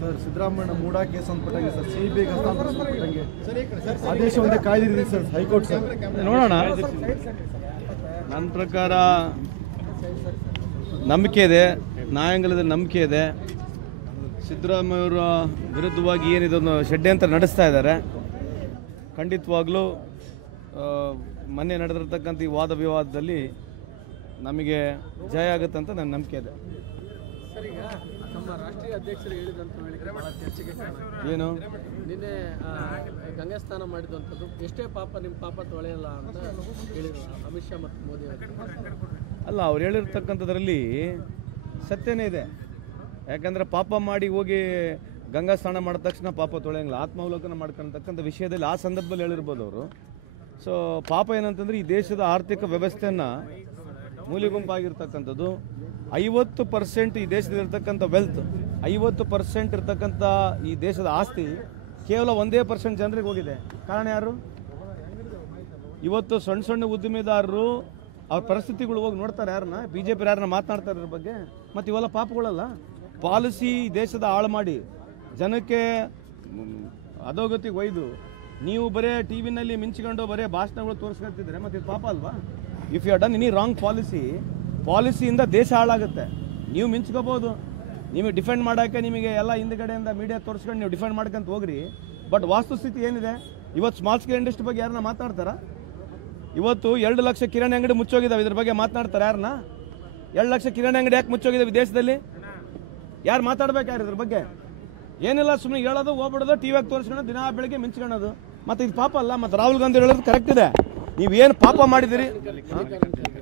Sir, Siddaramaiah MUDA case ಅಂದ್ಬಿಟ್ಟಂಗೆ sir, CBI ಹಸ್ತಾಂತರಿಸ್ಬಿಟ್ಟಂಗೆ ಆದೇಶ ಒಂದೇ ಕಾಯ್ದಿರಿದೆ ಸರ್ ಹೈಕೋರ್ಟ್ ಸರ್. ನೋಡೋಣ. ನನ್ನ ಪ್ರಕಾರ ನಂಬಿಕೆ ಇದೆ, ನ್ಯಾಯಾಂಗದ ನಂಬಿಕೆ ಇದೆ. ಸಿದ್ದರಾಮಯ್ಯವರ ವಿರುದ್ಧವಾಗಿ ಏನಿದೊಂದು ಷಡ್ಯಂತ್ರ ನಡೆಸ್ತಾ ಇದ್ದಾರೆ. ಖಂಡಿತವಾಗ್ಲೂ ಮೊನ್ನೆ ನಡೆದಿರ್ತಕ್ಕಂಥ ಈ ವಾದ ವಿವಾದದಲ್ಲಿ ನಮಗೆ ಜಯ ಆಗುತ್ತೆ ಅಂತ ನನ್ನ ನಂಬಿಕೆ ಇದೆ. ಸರ್, ಈಗ ನಮ್ಮ ರಾಷ್ಟ್ರೀಯ ಅಧ್ಯಕ್ಷರು ಹೇಳಿದಂತ ಹೇಳಿದ್ರೆ ಬಹಳ ಚರ್ಚೆಗೆ ಕಾರಣ ಏನು, ನಿನ್ನೆ ಗಂಗಾ ಸ್ನಾನ ಮಾಡಿದಂಥದ್ದು ಎಷ್ಟೇ ಪಾಪ ನಿಮ್ಮ ಪಾಪ ತೊಳೆಯಲ್ಲ ಅಂತ ಹೇಳಿದ್ರು ಅಮಿತ್ ಶಾ ಮತ್ತು ಮೋದಿ ಅವರು. ಅಲ್ಲ, ಅವ್ರು ಹೇಳಿರ್ತಕ್ಕಂಥದ್ರಲ್ಲಿ ಸತ್ಯನೇ ಇದೆ. ಯಾಕಂದರೆ ಪಾಪ ಮಾಡಿ ಹೋಗಿ ಗಂಗಾ ಸ್ನಾನ ಮಾಡಿದ ತಕ್ಷಣ ಪಾಪ ತೊಳೆಯಂಗಿಲ್ಲ, ಆತ್ಮಾವಲೋಕನ ಮಾಡ್ಕೊಳ್ತಕ್ಕಂಥ ವಿಷಯದಲ್ಲಿ ಆ ಸಂದರ್ಭದಲ್ಲಿ ಹೇಳಿರ್ಬೋದು ಅವರು. ಸೊ ಪಾಪ ಏನಂತಂದರೆ ಈ ದೇಶದ ಆರ್ಥಿಕ ವ್ಯವಸ್ಥೆಯನ್ನು ಮೂಲೆಗುಂಪಾಗಿರ್ತಕ್ಕಂಥದ್ದು 50% ಈ ದೇಶದಲ್ಲಿರ್ತಕ್ಕಂಥ ವೆಲ್ತ್, 50% ಇರ್ತಕ್ಕಂಥ ಈ ದೇಶದ ಆಸ್ತಿ ಕೇವಲ 1% ಜನರಿಗೆ ಹೋಗಿದೆ. ಕಾರಣ ಯಾರು? ಇವತ್ತು ಸಣ್ಣ ಸಣ್ಣ ಉದ್ದಿಮೆದಾರರು ಅವ್ರ ಪರಿಸ್ಥಿತಿಗಳು ಹೋಗಿ ನೋಡ್ತಾರೆ. ಯಾರನ್ನ BJP ಯಾರನ್ನ ಮಾತನಾಡ್ತಾರೆ ಇದ್ರ ಬಗ್ಗೆ? ಮತ್ತು ಇವೆಲ್ಲ ಪಾಪಗಳಲ್ಲ. ಪಾಲಿಸಿ ದೇಶದ ಹಾಳು ಮಾಡಿ ಜನಕ್ಕೆ ಅಧೋಗತಿಗೆ ಒಯ್ದು ನೀವು ಬರೇ ಟಿವಿನಲ್ಲಿ ಮಿಂಚಿಕೊಂಡು ಬರೇ ಭಾಷಣಗಳು ತೋರಿಸ್ಕೊಳ್ತಿದ್ರೆ ಮತ್ತು ಇದು ಪಾಪ ಅಲ್ವಾ? If you done any wrong ಪಾಲಿಸಿಯಿಂದ ದೇಶ ಹಾಳಾಗುತ್ತೆ. ನೀವು ಮಿಂಚ್ಕೋಬೋದು, ನಿಮಗೆ ಡಿಫೆಂಡ್ ಮಾಡೋಕ್ಕೆ ನಿಮಗೆ ಎಲ್ಲ ಹಿಂದ್ಗಡೆಯಿಂದ ಮೀಡಿಯಾ ತೋರಿಸ್ಕೊಂಡು ನೀವು ಡಿಫೆಂಡ್ ಮಾಡ್ಕೊಂತ ಹೋಗ್ರಿ. ಬಟ್ ವಾಸ್ತುಸ್ಥಿತಿ ಏನಿದೆ? ಇವತ್ತು ಸ್ಮಾಲ್ ಸ್ಕೇಲ್ ಇಂಡಸ್ಟ್ರಿ ಬಗ್ಗೆ ಯಾರನ್ನ ಮಾತನಾಡ್ತಾರಾ? ಇವತ್ತು 2 ಲಕ್ಷ ಕಿರಾಣಿ ಅಂಗಡಿ ಮುಚ್ಚೋಗಿದ್ದಾವೆ, ಇದ್ರ ಬಗ್ಗೆ ಮಾತನಾಡ್ತಾರೆ ಯಾರನ್ನ? 2 ಲಕ್ಷ ಕಿರಾಣಿ ಅಂಗಡಿ ಯಾಕೆ ಮುಚ್ಚೋಗಿದ್ದಾವೆ ದೇಶದಲ್ಲಿ? ಯಾರು ಮಾತಾಡ್ಬೇಕು ಯಾರು ಇದ್ರ ಬಗ್ಗೆ? ಏನಿಲ್ಲ, ಸುಮ್ಮನೆ ಹೇಳೋದು, ಹೋಗ್ಬಿಡೋದು, ಟಿವಿಯಾಗಿ ತೋರಿಸ್ಕೊಂಡು ದಿನ ಬೆಳಗ್ಗೆ ಮಿಂಚ್ಕೊಳ್ಳೋದು. ಮತ್ತು ಇದು ಪಾಪ ಅಲ್ಲ. ಮತ್ತು ರಾಹುಲ್ ಗಾಂಧಿ ಹೇಳೋದು ಕರೆಕ್ಟ್ ಇದೆ. ನೀವೇನು ಪಾಪ ಮಾಡಿದಿರಿ,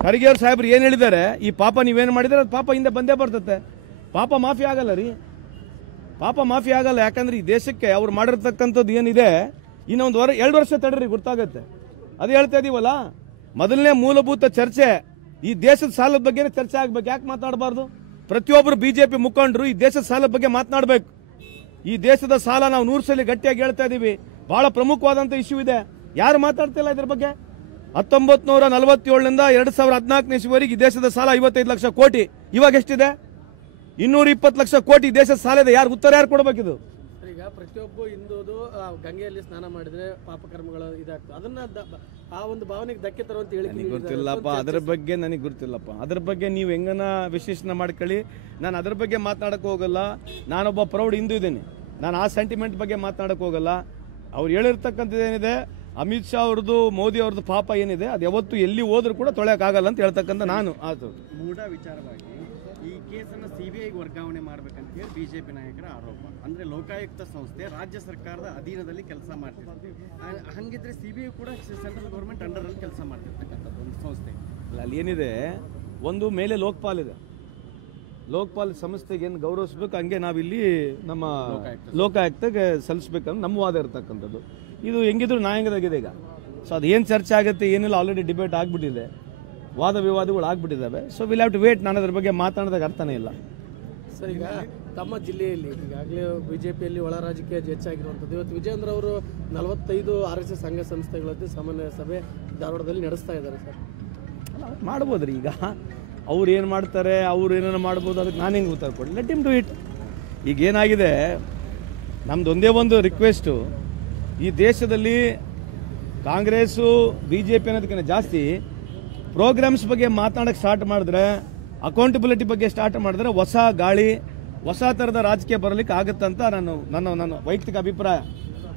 ಖರ್ಗೆ ಅವ್ರ ಸಾಹೇಬ್ರು ಏನು ಹೇಳಿದ್ದಾರೆ, ಈ ಪಾಪ ನೀವೇನು ಮಾಡಿದ್ರೆ ಅದು ಪಾಪ ಹಿಂದೆ ಬಂದೇ ಬರ್ತತೆ. ಪಾಪ ಮಾಫಿ ಆಗಲ್ಲ ರೀ, ಪಾಪ ಮಾಫಿ ಆಗಲ್ಲ. ಯಾಕಂದ್ರೆ ಈ ದೇಶಕ್ಕೆ ಅವ್ರು ಮಾಡಿರ್ತಕ್ಕಂಥದ್ದು ಏನಿದೆ, ಇನ್ನೊಂದು 2 ವರ್ಷ ತಡ್ರಿ ಗೊತ್ತಾಗುತ್ತೆ. ಅದು ಹೇಳ್ತಾ ಇದೀವಲ್ಲ, ಮೊದಲನೇ ಮೂಲಭೂತ ಚರ್ಚೆ ಈ ದೇಶದ ಸಾಲದ ಬಗ್ಗೆ ಚರ್ಚೆ ಆಗ್ಬೇಕು. ಯಾಕೆ ಮಾತಾಡಬಾರ್ದು? ಪ್ರತಿಯೊಬ್ಬರು BJP ಮುಖಂಡರು ಈ ದೇಶದ ಸಾಲದ ಬಗ್ಗೆ ಮಾತನಾಡಬೇಕು. ಈ ದೇಶದ ಸಾಲ ನಾವು 100 ಸಲ ಗಟ್ಟಿಯಾಗಿ ಹೇಳ್ತಾ ಇದೀವಿ. ಬಹಳ ಪ್ರಮುಖವಾದಂಥ ಇಶ್ಯೂ ಇದೆ, ಯಾರು ಮಾತಾಡ್ತಿಲ್ಲ ಇದ್ರ ಬಗ್ಗೆ. 1947ನಿಂದ 2014 ಇಸ್ವಿವರೆಗೆ ಈ ದೇಶದ ಸಾಲ 55 ಲಕ್ಷ ಕೋಟಿ. ಇವಾಗ ಎಷ್ಟಿದೆ? 220 ಲಕ್ಷ ಕೋಟಿ ದೇಶದ ಸಾಲ ಇದೆ. ಯಾರು ಉತ್ತರ ಯಾರು ಕೊಡಬೇಕಿದು? ಈಗ ಪ್ರತಿಯೊಬ್ಬ ಹಿಂದೂದು ಗಂಗೆಯಲ್ಲಿ ಸ್ನಾನ ಮಾಡಿದ್ರೆ ಪಾಪಕರ್ಮಗಳು ಇದಾಗ್ತದೆ. ಅದನ್ನ ಆ ಒಂದು ಭಾವನೆಗೆ ಧಕ್ಕೆ ತರುವಂತ ಹೇಳಿ ನನಗೆ ಗೊತ್ತಿಲ್ಲಪ್ಪ, ಅದರ ಬಗ್ಗೆ ನನಗೆ ಗೊತ್ತಿಲ್ಲಪ್ಪ. ಅದ್ರ ಬಗ್ಗೆ ನೀವು ಹೆಂಗನ ವಿಶ್ಲೇಷಣೆ ಮಾಡ್ಕೊಳ್ಳಿ. ನಾನು ಅದ್ರ ಬಗ್ಗೆ ಮಾತನಾಡಕ್ಕೆ ಹೋಗಲ್ಲ. ನಾನೊಬ್ಬ ಪ್ರೌಢ ಹಿಂದೂ ಇದ್ದೀನಿ, ನಾನು ಆ ಸೆಂಟಿಮೆಂಟ್ ಬಗ್ಗೆ ಮಾತನಾಡಕ್ಕೆ ಹೋಗಲ್ಲ. ಅವ್ರು ಹೇಳಿರ್ತಕ್ಕಂಥದ್ದು ಏನಿದೆ, ಅಮಿತ್ ಶಾ ಅವ್ರದ್ದು, ಮೋದಿ ಅವ್ರದ್ದು ಪಾಪ ಏನಿದೆ, ಅದು ಯಾವತ್ತು ಎಲ್ಲಿ ಹೋದ್ರೂ ಕೂಡ ತೊಳೆಯೋಕ್ಕಾಗಲ್ಲ ಅಂತ ಹೇಳ್ತಕ್ಕಂಥ ನಾನು. ಆಯ್ತು, ಮೂಡಾ ವಿಚಾರವಾಗಿ ಈ ಕೇಸನ್ನು CBIಗೆ ವರ್ಗಾವಣೆ ಮಾಡಬೇಕಂತ ಹೇಳಿ BJP ನಾಯಕರ ಆರೋಪ. ಅಂದರೆ ಲೋಕಾಯುಕ್ತ ಸಂಸ್ಥೆ ರಾಜ್ಯ ಸರ್ಕಾರದ ಅಧೀನದಲ್ಲಿ ಕೆಲಸ ಮಾಡ್ತಿರ್ತದೆ. ಹಂಗಿದ್ರೆ CBI ಕೂಡ ಸೆಂಟ್ರಲ್ ಗೌರ್ಮೆಂಟ್ ಅಂಡರಲ್ಲಿ ಕೆಲಸ ಮಾಡ್ತಿರ್ತಕ್ಕಂಥದ್ದು ಒಂದು ಸಂಸ್ಥೆ. ಅಲ್ಲಿ ಏನಿದೆ, ಒಂದು ಮೇಲೆ ಲೋಕಪಾಲ್ ಇದೆ. ಲೋಕಪಾಲ್ ಸಂಸ್ಥೆಗೆ ಏನು ಗೌರವಿಸ್ಬೇಕು, ಹಂಗೆ ನಾವಿಲ್ಲಿ ನಮ್ಮ ಲೋಕಾಯುಕ್ತಗೆ ಸಲ್ಲಿಸ್ಬೇಕಂತ ನಮ್ಮ ವಾದ ಇರತಕ್ಕಂಥದ್ದು. ಇದು ಹೆಂಗಿದ್ರು ನ್ಯಾಯಾಂಗದಾಗಿದೆ ಈಗ. ಸೊ ಅದು ಏನು ಚರ್ಚೆ ಆಗುತ್ತೆ ಏನಿಲ್ಲ, ಆಲ್ರೆಡಿ ಡಿಬೇಟ್ ಆಗಿಬಿಟ್ಟಿದೆ, ವಾದ ವಿವಾದಗಳು ಆಗ್ಬಿಟ್ಟಿದ್ದಾವೆ. So will have to wait. ನಾನು ಅದ್ರ ಬಗ್ಗೆ ಮಾತಾಡೋದಾಗ ಅರ್ಥನೇ ಇಲ್ಲ. ಸರ್, ಈಗ ತಮ್ಮ ಜಿಲ್ಲೆಯಲ್ಲಿ ಈಗಾಗಲೇ BJPಯಲ್ಲಿ ಒಳ ರಾಜಕೀಯ ಹೆಚ್ಚಾಗಿರುವಂಥದ್ದು. ಇವತ್ತು ವಿಜೇಂದ್ರ ಅವರು 45 RSS ಸಂಘ ಸಂಸ್ಥೆಗಳ ಸಾಮಾನ್ಯ ಸಭೆ ಧಾರವಾಡದಲ್ಲಿ ನಡೆಸ್ತಾ ಇದ್ದಾರೆ. ಸರ್, ಮಾಡ್ಬೋದ್ರಿ. ಈಗ ಅವ್ರು ಏನು ಮಾಡ್ತಾರೆ, ಅವ್ರು ಏನೇನು ಮಾಡ್ಬೋದು, ಅದಕ್ಕೆ ನಾನು ಹೆಂಗೆ ಉತ್ತರ ಕೊಡಿ? Let him do it. ಈಗ ಏನಾಗಿದೆ, ನಮ್ದು ಒಂದೇ ಒಂದು ರಿಕ್ವೆಸ್ಟು, ಈ ದೇಶದಲ್ಲಿ ಕಾಂಗ್ರೆಸ್ಸು BJP ಅನ್ನೋದಕ್ಕಿಂತ ಜಾಸ್ತಿ ಪ್ರೋಗ್ರಾಮ್ಸ್ ಬಗ್ಗೆ ಮಾತನಾಡೋಕ್ಕೆ ಸ್ಟಾರ್ಟ್ ಮಾಡಿದ್ರೆ, ಅಕೌಂಟಬಿಲಿಟಿ ಬಗ್ಗೆ ಸ್ಟಾರ್ಟ್ ಮಾಡಿದ್ರೆ ಹೊಸ ಗಾಳಿ, ಹೊಸ ಥರದ ರಾಜಕೀಯ ಬರಲಿಕ್ಕೆ ಆಗುತ್ತಂತ ನನ್ನ ವೈಯಕ್ತಿಕ ಅಭಿಪ್ರಾಯ.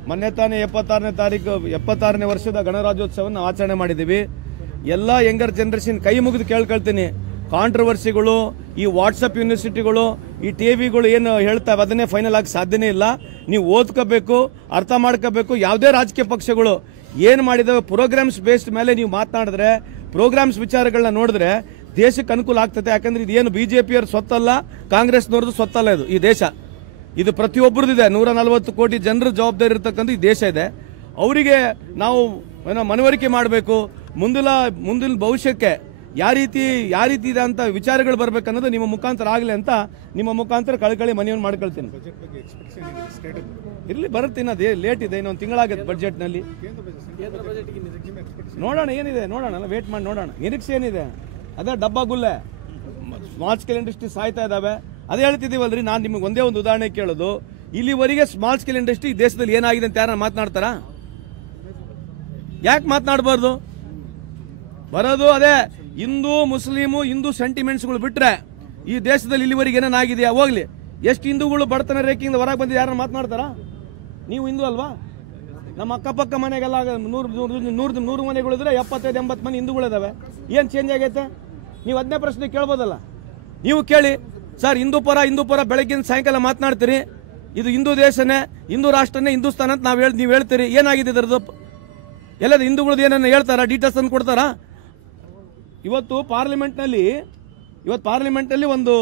ಮೊನ್ನೆ ತಾನೇ 76ನೇ ವರ್ಷದ ಗಣರಾಜ್ಯೋತ್ಸವವನ್ನು ಆಚರಣೆ ಮಾಡಿದ್ದೀವಿ. ಎಲ್ಲ ಯಂಗರ್ ಜನರೇಷನ್ ಕೈ ಮುಗಿದು ಕೇಳ್ಕೊಳ್ತೀನಿ, ಕಾಂಟ್ರವರ್ಸಿಗಳು, ಈ ವಾಟ್ಸಪ್ ಯೂನಿವರ್ಸಿಟಿಗಳು, ಈ ಟಿವಿಗಳು ಏನು ಹೇಳ್ತಾವೆ ಅದನ್ನೇ ಫೈನಲ್ ಆಗಿ ಸಾಧ್ಯನೇ ಇಲ್ಲ. ನೀವು ಓದ್ಕೋಬೇಕು, ಅರ್ಥ ಮಾಡ್ಕೋಬೇಕು. ಯಾವುದೇ ರಾಜಕೀಯ ಪಕ್ಷಗಳು ಏನು ಮಾಡಿದಾವೆ ಪ್ರೋಗ್ರಾಮ್ಸ್ ಬೇಸ್ಡ್ ಮೇಲೆ ನೀವು ಮಾತನಾಡಿದ್ರೆ, ಪ್ರೋಗ್ರಾಮ್ಸ್ ವಿಚಾರಗಳನ್ನ ನೋಡಿದ್ರೆ ದೇಶಕ್ಕೆ ಅನುಕೂಲ ಆಗ್ತದೆ. ಯಾಕಂದ್ರೆ ಇದೇನು BJPಯವ್ರ ಸ್ವತ್ತಲ್ಲ, ಕಾಂಗ್ರೆಸ್ನವ್ರದ್ದು ಸ್ವತ್ತಲ್ಲ. ಈ ದೇಶ ಇದು ಪ್ರತಿಯೊಬ್ಬರದಿದೆ. 140 ಕೋಟಿ ಜನರ ಜವಾಬ್ದಾರಿ ಇರತಕ್ಕಂಥ ಈ ದೇಶ ಇದೆ. ಅವರಿಗೆ ನಾವು ಮನವರಿಕೆ ಮಾಡಬೇಕು. ಮುಂದಿನ ಭವಿಷ್ಯಕ್ಕೆ ಯಾವ ರೀತಿ ಇದೆ ಅಂತ ವಿಚಾರಗಳು ಬರಬೇಕನ್ನೋದು ನಿಮ್ಮ ಮುಖಾಂತರ ಆಗಲಿ ಅಂತ ನಿಮ್ಮ ಮುಖಾಂತರ ಕಳಕಳಿ ಮನವಿಯನ್ನು ಮಾಡ್ಕೊಳ್ತೀನಿ. ಇರಲಿ, ಬರುತ್ತೆ, ಅದೇ ಲೇಟ್ ಇದೆ, ಇನ್ನೊಂದು ತಿಂಗಳಾಗುತ್ತೆ ಬಜೆಟ್ನಲ್ಲಿ. ನೋಡೋಣ ಏನಿದೆ, ನೋಡೋಣ, ವೇಟ್ ಮಾಡಿ ನೋಡೋಣ. ನಿರೀಕ್ಷೆ ಏನಿದೆ, ಅದೇ ಡಬ್ಬ ಗುಲ್ಲೆ. ಸ್ಮಾಲ್ ಸ್ಕೇಲ್ ಇಂಡಸ್ಟ್ರಿ ಸಾಯ್ತಾ ಇದಾವೆ. ಅದೇ ಹೇಳ್ತಿದ್ದೀವಲ್ರಿ, ನಾನು ನಿಮಗೆ ಒಂದೇ ಒಂದು ಉದಾಹರಣೆ ಕೇಳೋದು, ಇಲ್ಲಿವರೆಗೆ ಸ್ಮಾಲ್ ಸ್ಕೇಲ್ ಇಂಡಸ್ಟ್ರಿ ದೇಶದಲ್ಲಿ ಏನಾಗಿದೆ ಅಂತ ಯಾರು ಮಾತನಾಡ್ತಾರಾ? ಯಾಕೆ ಮಾತನಾಡಬಾರ್ದು? ಬರೋದು ಅದೇ ಹಿಂದೂ ಮುಸ್ಲಿಮು ಹಿಂದೂ ಸೆಂಟಿಮೆಂಟ್ಸ್ಗಳು ಬಿಟ್ರೆ ಈ ದೇಶದಲ್ಲಿ ಇಲ್ಲಿವರೆಗೆ ಏನೇನಾಗಿದೆಯಾ? ಹೋಗ್ಲಿ, ಎಷ್ಟು ಹಿಂದೂಗಳು ಬಡತನ ರೇಖೆಯಿಂದ ಹೊರಗೆ ಬಂದಿದ್ದು ಯಾರು ಮಾತನಾಡ್ತಾರಾ? ನೀವು ಹಿಂದೂ ಅಲ್ವಾ? ನಮ್ಮ ಅಕ್ಕಪಕ್ಕ ಮನೆಗೆಲ್ಲ 100 ಮನೆಗಳಿದ್ರೆ 75-80 ಮನೆ ಹಿಂದೂಗಳಿದಾವೆ. ಏನು ಚೇಂಜ್ ಆಗೈತೆ? ನೀವು ಅದನ್ನೇ ಪ್ರಶ್ನೆ ಕೇಳ್ಬೋದಲ್ಲ. ನೀವು ಕೇಳಿ ಸರ್, ಹಿಂದೂ ಪರ ಬೆಳಗ್ಗಿನ ಸಾಯಂಕಾಲ ಮಾತನಾಡ್ತೀರಿ, ಇದು ಹಿಂದೂ ದೇಶನೇ, ಹಿಂದೂ ರಾಷ್ಟ್ರನೇ, ಹಿಂದೂಸ್ತಾನ ಅಂತ ನೀವು ಹೇಳ್ತೀರಿ. ಏನಾಗಿದೆ ಇದರದ್ದು? ಎಲ್ಲದ ಹಿಂದೂಗಳದ್ದು ಏನನ್ನ ಹೇಳ್ತಾರಾ? ಡೀಟೇಲ್ಸ್ ಅನ್ನು ಕೊಡ್ತಾರಾ? ಇವತ್ತು ಪಾರ್ಲಿಮೆಂಟ್ನಲ್ಲಿ ಒಂದು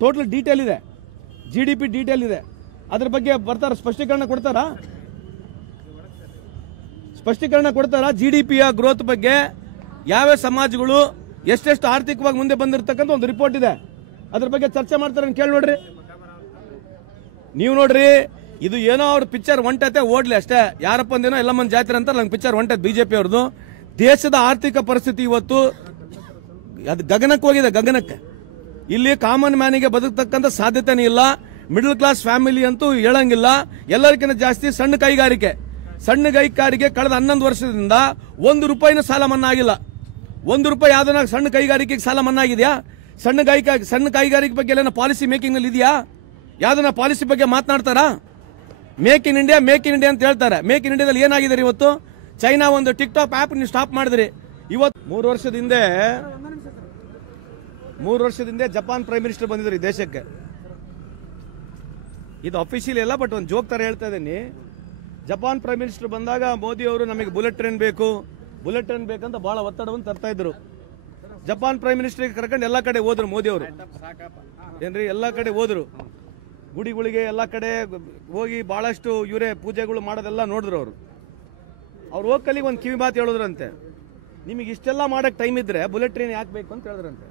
ಟೋಟಲ್ ಡೀಟೇಲ್ ಇದೆ, GDP ಡೀಟೇಲ್ ಇದೆ. ಅದ್ರ ಬಗ್ಗೆ ಬರ್ತಾರ ಸ್ಪಷ್ಟೀಕರಣ ಕೊಡ್ತಾರಾ? GDPಯ ಗ್ರೋತ್ ಬಗ್ಗೆ ಯಾವ್ಯಾವ ಸಮಾಜಗಳು ಎಷ್ಟೆಷ್ಟು ಆರ್ಥಿಕವಾಗಿ ಮುಂದೆ ಬಂದಿರತಕ್ಕಂಥ ಒಂದು ರಿಪೋರ್ಟ್ ಇದೆ. ಅದ್ರ ಬಗ್ಗೆ ಚರ್ಚೆ ಮಾಡ್ತಾರೆ, ಕೇಳಿ ನೋಡ್ರಿ. ನೀವು ನೋಡ್ರಿ, ಇದು ಏನೋ ಅವ್ರ ಪಿಕ್ಚರ್ ಹೊಂಟತೆ ಓಡ್ಲಿ ಅಷ್ಟೇ. ಯಾರಪ್ಪ ಅಂದೇನೋ ಎಲ್ಲಮ್ಮನ ಜಾತ್ರೆ ಅಂತ ನಂಗೆ ಪಿಕ್ಚರ್ ಹೊಂಟತ್ ಬಿಜೆಪಿ ಅವ್ರದ್ದು. ದೇಶದ ಆರ್ಥಿಕ ಪರಿಸ್ಥಿತಿ ಇವತ್ತು ಅದು ಗಗನಕ್ಕೆ ಹೋಗಿದೆ, ಗಗನಕ್ಕೆ. ಇಲ್ಲಿ ಕಾಮನ್ ಮ್ಯಾನಿಗೆ ಬದುಕತಕ್ಕಂಥ ಸಾಧ್ಯತೆನೇ ಇಲ್ಲ. ಮಿಡಲ್ ಕ್ಲಾಸ್ ಫ್ಯಾಮಿಲಿ ಅಂತೂ ಹೇಳಂಗಿಲ್ಲ. ಎಲ್ಲರಿಗಿಂತ ಜಾಸ್ತಿ ಸಣ್ಣ ಕೈಗಾರಿಕೆ ಕಳೆದ 11 ವರ್ಷದಿಂದ 1 ರೂಪಾಯಿನೂ ಸಾಲ ಮನ್ನಾ ಆಗಿಲ್ಲ. 1 ರೂಪಾಯಿ ಯಾವ್ದನ್ನ ಸಣ್ಣ ಕೈಗಾರಿಕೆಗೆ ಸಾಲ ಮನ್ನಾ ಆಗಿದೆಯಾ? ಸಣ್ಣ ಕೈಗಾರಿಕೆ ಬಗ್ಗೆ ಎಲ್ಲ ಪಾಲಿಸಿ ಮೇಕಿಂಗ್ ನಲ್ಲಿ ಇದೆಯಾ? ಯಾವ್ದನ್ನ ಪಾಲಿಸಿ ಬಗ್ಗೆ ಮಾತನಾಡ್ತಾರಾ? ಮೇಕ್ ಇನ್ ಇಂಡಿಯಾ ಅಂತ ಹೇಳ್ತಾರೆ. ಮೇಕ್ ಇನ್ ಇಂಡಿಯಾದಲ್ಲಿ ಏನಾಗಿದೆ ಇವತ್ತು? ಚೈನಾ ಒಂದು ಟಿಕ್ಟಾಕ್ ಆಪ್ ನೀವು ಸ್ಟಾಪ್ ಮಾಡಿದ್ರಿ. ಇವತ್ತು 3 ವರ್ಷದ ಹಿಂದೆ ಜಪಾನ್ ಪ್ರೈಮ್ ಮಿನಿಸ್ಟರ್ ಬಂದಿದ್ರು ಈ ದೇಶಕ್ಕೆ. ಇದು ಅಫಿಷಿಯಲ್ ಎಲ್ಲ, ಬಟ್ ಒಂದು ಜೋಕ್ ತರ ಹೇಳ್ತಾ ಇದ್ದೀನಿ. ಜಪಾನ್ ಪ್ರೈಮ್ ಮಿನಿಸ್ಟರ್ ಬಂದಾಗ ಮೋದಿ ಅವರು ನಮಗೆ ಬುಲೆಟ್ ಟ್ರೈನ್ ಬೇಕಂತ ಬಹಳ ಒತ್ತಡವನ್ನು ತರ್ತಾ ಇದ್ರು. ಜಪಾನ್ ಪ್ರೈಮ್ ಮಿನಿಸ್ಟರ್ಗೆ ಕರ್ಕೊಂಡು ಎಲ್ಲ ಕಡೆ ಹೋದ್ರು ಮೋದಿ ಅವರು. ಏನ್ರಿ, ಎಲ್ಲ ಕಡೆ ಹೋದ್ರು, ಗುಡಿಗಳಿಗೆ ಎಲ್ಲ ಕಡೆ ಹೋಗಿ ಬಹಳಷ್ಟು ಇವರೇ ಪೂಜೆಗಳು ಮಾಡೋದೆಲ್ಲ ನೋಡಿದ್ರು. ಅವ್ರು ಹೋಗಿ ಕಲಿಗೆ ಒಂದು ಕಿವಿ ಮಾತು ಹೇಳಿದ್ರಂತೆ, ನಿಮಗೆ ಇಷ್ಟೆಲ್ಲ ಮಾಡಕ್ಕೆ ಟೈಮ್ ಇದ್ರೆ ಬುಲೆಟ್ ಟ್ರೈನ್ ಯಾಕೆ ಬೇಕು ಅಂತ ಹೇಳಿದ್ರಂತೆ.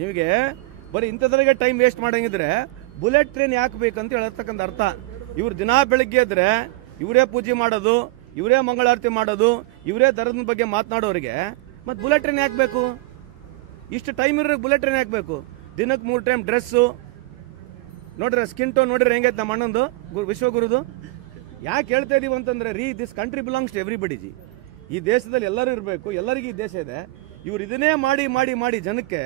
ನಿಮಗೆ ಬರೀ ಇಂಥದ್ರಾಗೆ ಟೈಮ್ ವೇಸ್ಟ್ ಮಾಡಂಗಿದ್ರೆ ಬುಲೆಟ್ ಟ್ರೈನ್ ಯಾಕೆ ಬೇಕಂತ ಹೇಳತಕ್ಕಂಥ ಅರ್ಥ. ಇವ್ರು ದಿನಾ ಬೆಳಗ್ಗೆ ಇದ್ರೆ ಇವರೇ ಪೂಜೆ ಮಾಡೋದು, ಇವರೇ ಮಂಗಳಾರತಿ ಮಾಡೋದು, ಇವರೇ ಧರ್ಮದ ಬಗ್ಗೆ ಮಾತನಾಡೋರಿಗೆ ಮತ್ತೆ ಬುಲೆಟ್ ಟ್ರೈನ್ ಯಾಕೆ ಬೇಕು? ಇಷ್ಟು ಟೈಮ್ ಇರೋ ಬುಲೆಟ್ ಟ್ರೈನ್ ಯಾಕೆ ಬೇಕು? ದಿನಕ್ಕೆ 3 ಟೈಮ್ ಡ್ರೆಸ್ಸು ನೋಡ್ರಿ, ಸ್ಕಿನ್ ಟೋನ್ ನೋಡ್ರಿ ಹೆಂಗೈತೆ ನಮ್ಮ ಅಣ್ಣಂದು, ವಿಶ್ವಗುರುದು. ಯಾಕೆ ಹೇಳ್ತಾ ಇದೀವಿ ಅಂತಂದ್ರೆ this country belongs to everybody ji. ಈ ದೇಶದಲ್ಲಿ ಎಲ್ಲರೂ ಇರಬೇಕು, ಎಲ್ಲರಿಗೂ ಈ ದೇಶ ಇದೆ. ಇವ್ರು ಇದನ್ನೇ ಮಾಡಿ ಜನಕ್ಕೆ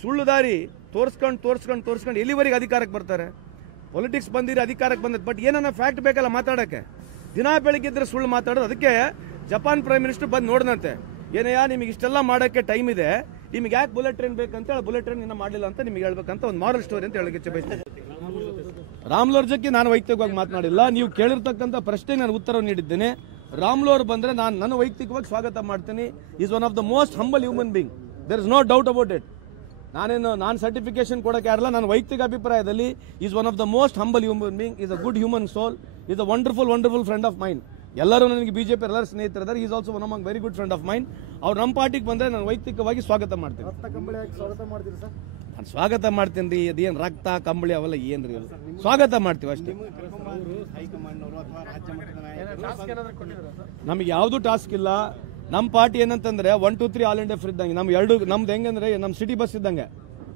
ಸುಳ್ಳು ದಾರಿ ತೋರಿಸ್ಕೊಂಡು ಎಲ್ಲಿವರೆಗೆ ಅಧಿಕಾರಕ್ಕೆ ಬರ್ತಾರೆ? ಪೊಲಿಟಿಕ್ಸ್ ಬಂದಿರಿ, ಅಧಿಕಾರಕ್ಕೆ ಬಂದದ್ದು, ಬಟ್ ಏನನ್ನ ಫ್ಯಾಕ್ಟ್ ಬೇಕಲ್ಲ ಮಾತಾಡೋಕ್ಕೆ. ದಿನ ಬೆಳಗ್ಗೆ ಇದ್ರೆ ಸುಳ್ಳು ಮಾತಾಡೋದು. ಅದಕ್ಕೆ ಜಪಾನ್ ಪ್ರೈಮ್ ಮಿನಿಸ್ಟರ್ ಬಂದು ನೋಡಿದಂತೆ, ಏನಯ್ಯ ನಿಮಗೆ ಇಷ್ಟೆಲ್ಲ ಮಾಡೋಕ್ಕೆ ಟೈಮ್ ಇದೆ, ನಿಮ್ಗೆ ಯಾಕೆ ಬುಲೆಟ್ ಟ್ರೈನ್ ಬೇಕಂತ ಹೇಳಿ ಬುಲೆಟ್ ಟ್ರೈನ್ ಇನ್ನೂ ಮಾಡಲಿಲ್ಲ ಅಂತ ನಿಮ್ಗೆ ಹೇಳ್ಬೇಕಂತ ಒಂದು ಮಾರಲ್ ಸ್ಟೋರಿ ಅಂತ ಹೇಳಕ್ಕೆ ಬಯಸ್ತೇನೆ. ರಾಮ್ಲೋರ್ ಜೊತೆ ನಾನು ವೈಯಕ್ತಿಕವಾಗಿ ಮಾತನಾಡಿಲ್ಲ. ನೀವು ಕೇಳಿರ್ತಕ್ಕಂಥ ಪ್ರಶ್ನೆಗೆ ನಾನು ಉತ್ತರ ನೀಡಿದ್ದೇನೆ. ರಾಮ್ಲೋರ್ ಬಂದ್ರೆ ನಾನು ವೈಯಕ್ತಿಕವಾಗಿ ಸ್ವಾಗತ ಮಾಡ್ತೀನಿ. Is one of the most humble human being, there is no doubt about it. ನಾನು ಸರ್ಟಿಫಿಕೇಶನ್ ಕೊಡೋಕೆ ಯಾರಲ್ಲ, ನನ್ನ ವೈಯಕ್ತಿಕ ಅಭಿಪ್ರಾಯದಲ್ಲಿ is one of the most humble human being, is a good human soul, is a wonderful friend of mine. ಎಲ್ಲರೂ ನನಗೆ BJP ಎಲ್ಲರೂ ಸ್ನೇಹಿತರಿದ್ದಾರೆ. Is also one among very good friend of mine. ಅವ್ರು ನಮ್ಮ ಪಾರ್ಟಿಗೆ ಬಂದರೆ ನಾನು ವೈಯಕ್ತಿಕವಾಗಿ ಸ್ವಾಗತ ಮಾಡ್ತೀನಿ. ನಾನು ಸ್ವಾಗತ ಮಾಡ್ತೀನಿ ರೀ. ಅದೇನು ರಕ್ತ ಕಂಬಳಿ ಅವೆಲ್ಲ ಏನ್ರಿ, ಸ್ವಾಗತ ಮಾಡ್ತೀವಿ ಅಷ್ಟೇ. ನಮಗೆ ಯಾವುದು ಟಾಸ್ಕ್ ಇಲ್ಲ. ನಮ್ಮ ಪಾರ್ಟಿ ಏನಂತಂದ್ರೆ 1, 2, 3 ಆಲ್ ಇಂಡಿಯಾ ಫ್ರೀ ಇದ್ದಂಗೆ. ನಮ್ದು ಹೆಂಗಂದ್ರೆ ನಮ್ಮ ಸಿಟಿ ಬಸ್ ಇದ್ದಂಗೆ,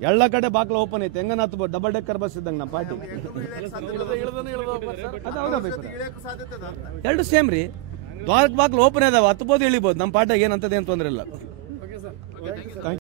ಎಲ್ಲ ಕಡೆ ಬಾಕ್ಲ ಓಪನ್ ಐತೆ. ಹೆಂಗನ ಹತ್ಬೋದು, ಡಬಲ್ ಡೆಕ್ಕರ್ ಬಸ್ ಇದ್ದಂಗೆ ನಮ್ಮ ಪಾರ್ಟಿ. ಎರಡು ಸೇಮ್ ರೀ, ದ್ವಾರಕ್ಕೆ ಬಾಕ್ಲ ಓಪನ್ ಇದಾವೆ, ಹತ್ಬೋದು ಇಳಿಬೋದು. ನಮ್ಮ ಪಾರ್ಟಿಗೆ ಏನಂತದೇನು ತೊಂದರೆ ಇಲ್ಲ.